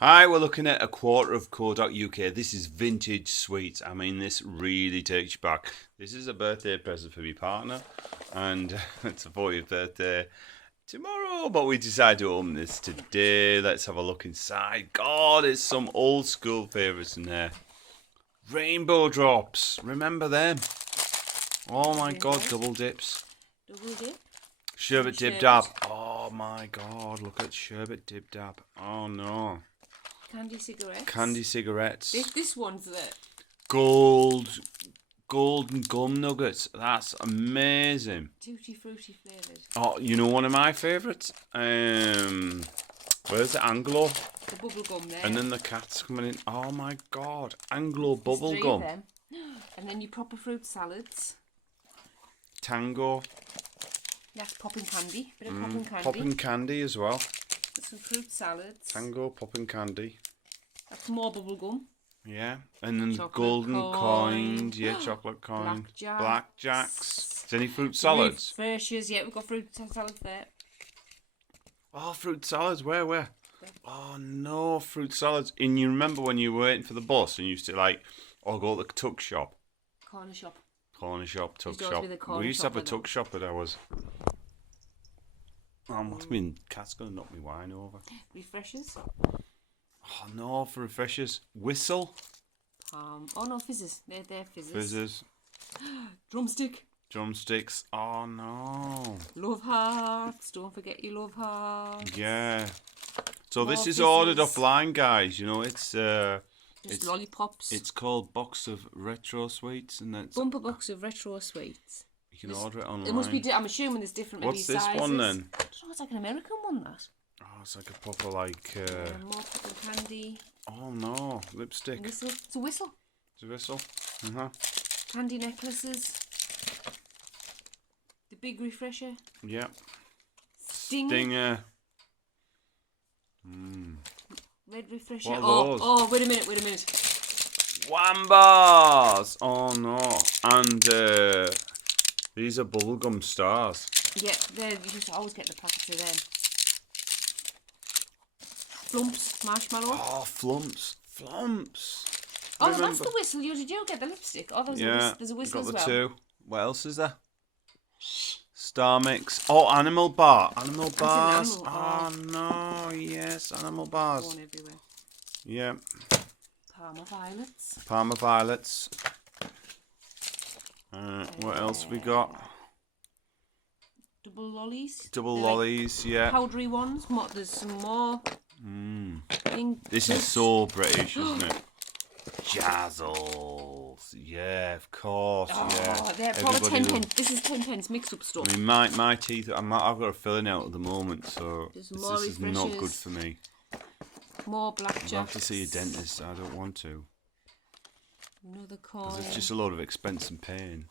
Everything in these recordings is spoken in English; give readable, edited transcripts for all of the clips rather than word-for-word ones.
Hi, we're looking at a quarter of co.uk. This is vintage sweets. I mean, this really takes you back. This is a birthday present for my partner, and it's a 40th birthday tomorrow, but we decided to open this today. Let's have a look inside. God, it's some old school favourites in there. Rainbow drops. Remember them? Oh my God, double dips. Double dip. Sherbet dip dab. Oh my God, look at sherbet dip dab. Oh no. Candy cigarettes. Candy cigarettes. This one's the golden gum nuggets. That's amazing. tutti frutti flavoured. Oh, you know one of my favourites? Where's the Anglo? The bubble gum there. And then the cat's coming in. Oh my God, Anglo bubble Three gum. of them. And then your proper fruit salads. Tango. That's popping candy. Bit of popping candy. Popping candy as well. Some fruit salads. Tango, popping candy. That's more bubble gum. Yeah, and then Chocolate golden coin. coins. Yeah, chocolate coin. Blackjacks. Blackjacks. Is there any fruit salads? Refreshers. Yeah, we've got fruit salads there. Oh, fruit salads. Where? Oh no, fruit salads. And you remember when you were waiting for the bus and you used to go to the tuck shop. Corner shop. Corner shop, tuck Used to always shop. be the corner We used to have a shop with tuck shop at ours. Oh, must mean cat's gonna knock me wine over. Refreshers. Oh no, for refreshers. Whistle. Oh no, fizzes. They're fizzes. Fizzes. Drumstick. Drumsticks. Oh no. Love hearts. Don't forget your love hearts. Yeah. So this More is ordered fizzes. offline, guys. You know, it's Just lollipops. It's called Box of Retro Sweets, and that's Bumper box of retro sweets. you can order it online. It must be. I'm assuming there's different. What's maybe this sizes. one then? I don't know. It's like an American one. That. Oh, it's like a proper More popping candy. Oh no, lipstick. Whistle. It's a whistle. It's a whistle. Candy necklaces. The big refresher. Yeah. Stinger. Red refresher. What are those? Oh, wait a minute. Wambas! Oh no. And these are bubblegum stars. Yeah, you just always get the packets of them. Flumps, marshmallow. Oh, flumps. Oh, Remember? that's the whistle. Did you get the lipstick? Oh, there's a whistle got as the well. two. What else is there? Star Mix. Oh, Animal Bar. Animal bars. Animal bar. Oh no, yes, Animal Going bars. everywhere. Yeah. Parma violets. Parma violets. What else we got? Double lollies. Double They're lollies, yeah. Powdery ones. There's some more. This is so British, isn't it? Jazzles. Yeah, of course, yeah. They're probably Everybody 10 pence. This is 10 pence mixed up stuff. I mean, my teeth, I've got a filling out at the moment, so There's this more is not good refreshers. for me. More I'll blackjacks. have to see a dentist. I don't want to. Another 'Cause coin. it's just a lot of expense and pain.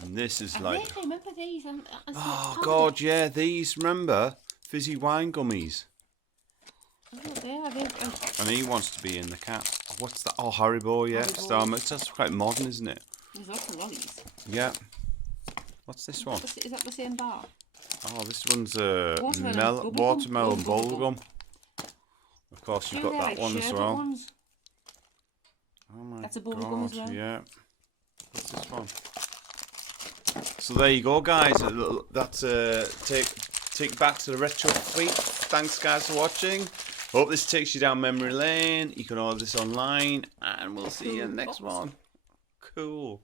And this is I like... vaguely remember these. Oh, God, yeah, these, remember? Fizzy wine gummies. And he wants to be in the cat. What's that? Oh, Haribo, yeah. Haribo. Star Mix. That's quite modern, isn't it? There's lots of lollies. Yeah. What's this one? Is that the same bar? Oh, this one's Watermelon watermelon bubblegum. bubblegum. Of course, you've got that one as well. Ones. Oh my That's a bubblegum as well. Yeah. What's this one? So there you go, guys. That's take back to the retro fleet. Thanks, guys, for watching. Hope this takes you down memory lane. You can order this online, and we'll see you in the next one. Cool.